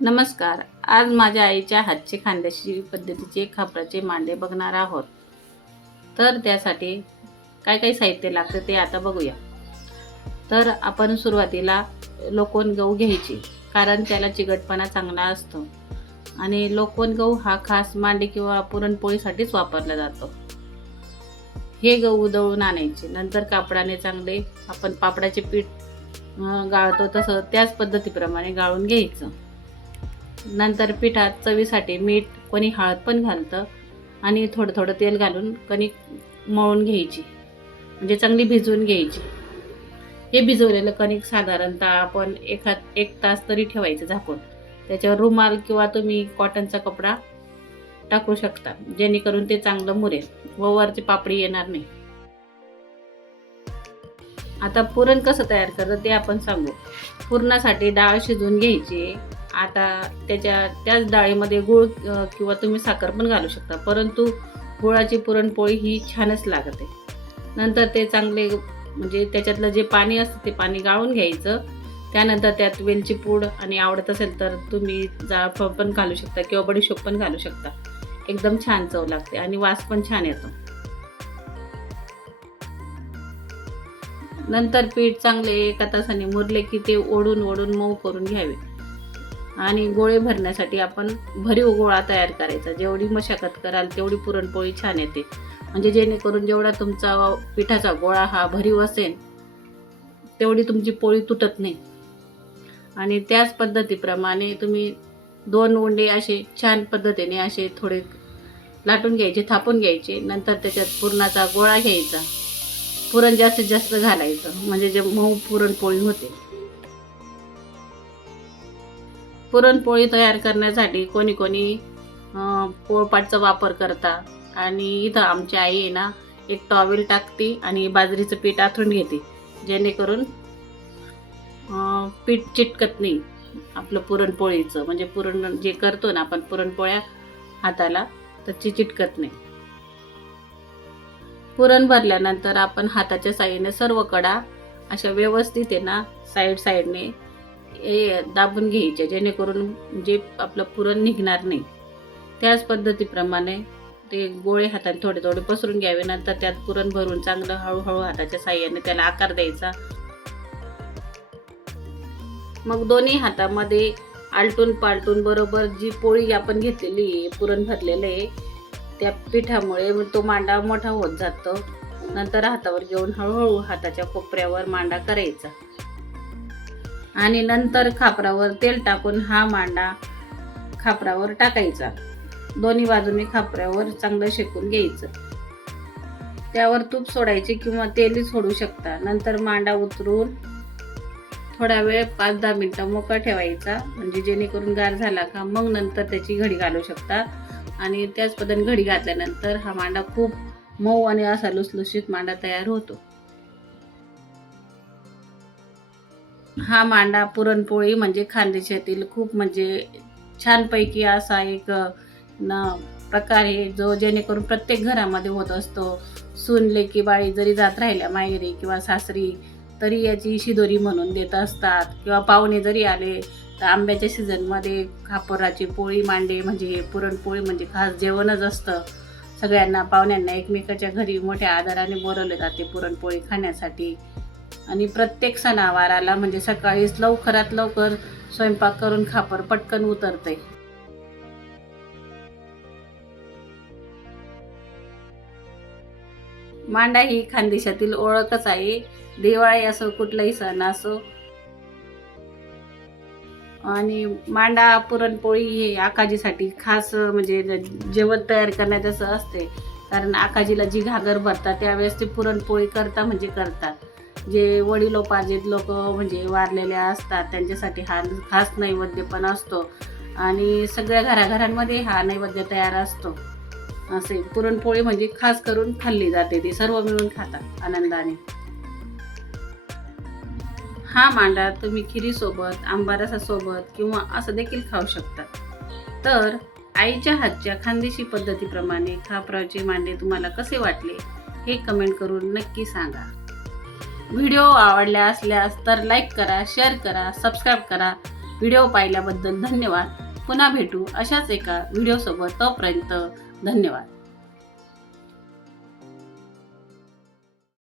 नमस्कार. आज माझ्या आईच्या हातचे खांद्याशी पद्धतीचे खापराचे मांडे बघणार आहोत. तर त्यासाठी काय काय साहित्य लागतं ते आता बघूया. तर आपण सुरुवातीला लोकवन गहू घ्यायची कारण त्याला चिकटपणा चांगला असतो. आणि लोकवन गहू हा खास मांडे किंवा पुरणपोळीसाठीच वापरला जातो. हे गहू दळून आणायचे नंतर कापडाने चांगले आपण पापडाचे पीठ गाळतो तसं त्याच पद्धतीप्रमाणे गाळून घ्यायचं. नंतर पिठात चवीसाठी मीठ कोणी हळद पण घालतं आणि थोडं थोडं तेल घालून कणिक मळून घ्यायची. म्हणजे चांगली भिजवून घ्यायची. हे भिजवलेलं कणिक साधारणतः आपण एखाद एक तास तरी ठेवायचं झाकून. त्याच्यावर रुमाल किंवा तुम्ही कॉटनचा कपडा टाकू शकता जेणेकरून ते चांगलं मुरेल व वरची पापडी येणार नाही. आता पुरण कसं तयार करतं ते आपण सांगू. पुरणासाठी डाळ शिजवून घ्यायची. आता त्याच्या त्याच डाळीमध्ये गूळ किंवा तुम्ही साखर पण घालू शकता. परंतु गुळाची पुरणपोळी ही छानच लागते. नंतर ते चांगले म्हणजे त्याच्यातलं जे पाणी असतं ते पाणी गाळून घ्यायचं. त्यानंतर त्यात वेलची पूड आणि आवडत असेल तर तुम्ही जाळफळ पण घालू शकता किंवा बडीशोप पण घालू शकता. एकदम छान चव लागते आणि वास पण छान येतो. नंतर पीठ चांगले एका तासाने मुरले की ते ओढून ओढून मऊ करून घ्यावे. आणि गोळे भरण्यासाठी आपण भरीव गोळा तयार करायचा. जेवढी मशागत कराल तेवढी पुरणपोळी छान येते. म्हणजे जेणेकरून जेवढा तुमचा पिठाचा गोळा हा भरीव असेल तेवढी तुमची पोळी तुटत नाही. आणि त्याच पद्धतीप्रमाणे तुम्ही दोन उंडे असे छान पद्धतीने असे थोडे लाटून घ्यायचे थापून घ्यायचे. नंतर त्याच्यात पुरणाचा गोळा घ्यायचा. पुरण जास्तीत जास्त घालायचं. म्हणजे जे मऊ पुरणपोळी होते. पुरणपोळी तयार करण्यासाठी कोणी कोणी पोळपाटचा वापर करता. आणि इथं आमची आई आहे ना एक टॉवेल टाकते आणि बाजरीचं पीठ आथरून घेते. जेणेकरून पीठ चिटकत नाही आपलं पुरणपोळीचं. म्हणजे पुरण जे करतो ना आपण पुरणपोळ्या हाताला तर ती चिटकत नाही. पुरण भरल्यानंतर आपण हाताच्या साईने सर्व कडा अशा व्यवस्थित आहे ना साईड साईडने हे दाबून घ्यायचे जेणेकरून जे आपलं पुरण निघणार नाही. त्याच पद्धतीप्रमाणे ते गोळे हाताने थोडे थोडे पसरून घ्यावे नंतर त्यात पुरण भरून चांगलं हळूहळू हाताच्या साह्याने त्याला आकार द्यायचा. मग दोन्ही हातामध्ये आलटून पालटून बरोबर जी पोळी आपण घेतलेली आहे पुरण भरलेलं आहे त्या पिठामुळे तो मांडा मोठा होत जातो. नंतर हातावर घेऊन हळूहळू हाताच्या कोपऱ्यावर मांडा करायचा. आणि नंतर खापरावर तेल टाकून हा मांडा खापरावर टाकायचा. दोन्ही बाजूने खापऱ्यावर चांगलं शेकून घ्यायचं. त्यावर तूप सोडायचे किंवा तेलही सोडू शकता. नंतर मांडा उतरून थोडा वेळ पाच दहा मिनटं मोकळा ठेवायचा. म्हणजे जेणेकरून गार झाला का मग नंतर त्याची घडी घालू शकता. आणि त्याच पद्धतीने घडी घातल्यानंतर हा मांडा खूप मऊ आणि असा लुसलुशीत मांडा तयार होतो. हा मांडा पुरणपोळी म्हणजे खानदेशातील खूप म्हणजे छानपैकी असा एक न प्रकार आहे जो जेणेकरून प्रत्येक घरामध्ये होत असतो. सून की बाळी जरी जात राहिल्या माहेरी किंवा सासरी तरी याची शिदोरी म्हणून देत असतात. किंवा पाहुणे जरी आले तर आंब्याच्या सीझनमध्ये खापराची पोळी मांडे म्हणजे हे पुरणपोळी म्हणजे खास जेवणच असतं. सगळ्यांना पाहुण्यांना एकमेकाच्या घरी मोठ्या आदराने बोलवले जाते पुरणपोळी खाण्यासाठी. आणि प्रत्येक सणावाराला म्हणजे सकाळीच लवकरात लवकर स्वयंपाक करून खापर पटकन उतरते. मांडा ही खानदेशातील ओळखच आहे. दिवाळी असो कुठलाही सण असो. आणि मांडा पुरणपोळी हे आकाजीसाठी खास म्हणजे जेवण तयार करण्यात असं असते. कारण आकाजीला जी घागर भरतात त्यावेळेस ते पुरणपोळी करता म्हणजे करतात. जे वडिलोपार्जित लोक म्हणजे वारलेले असतात त्यांच्यासाठी हा खास नैवेद्य पण असतो. आणि सगळ्या घराघरांमध्ये हा नैवेद्य तयार असतो. असे पुरणपोळी म्हणजे खास करून खाल्ली जाते. ती सर्व मिळून खातात आनंदाने. हा मांडा तुम्ही खिरीसोबत आंबारसासोबत किंवा असं देखील खाऊ शकता तर आईच्या हातच्या खानदेशी पद्धतीप्रमाणे खापरावचे मांडे तुम्हाला कसे वाटले हे कमेंट करून नक्की सांगा. व्हिडिओ आवडल्या असल्यास तर लाईक करा शेअर करा सबस्क्राईब करा. व्हिडिओ पाहिल्याबद्दल धन्यवाद. पुन्हा भेटू अशाच एका व्हिडिओसोबत. तोपर्यंत धन्यवाद.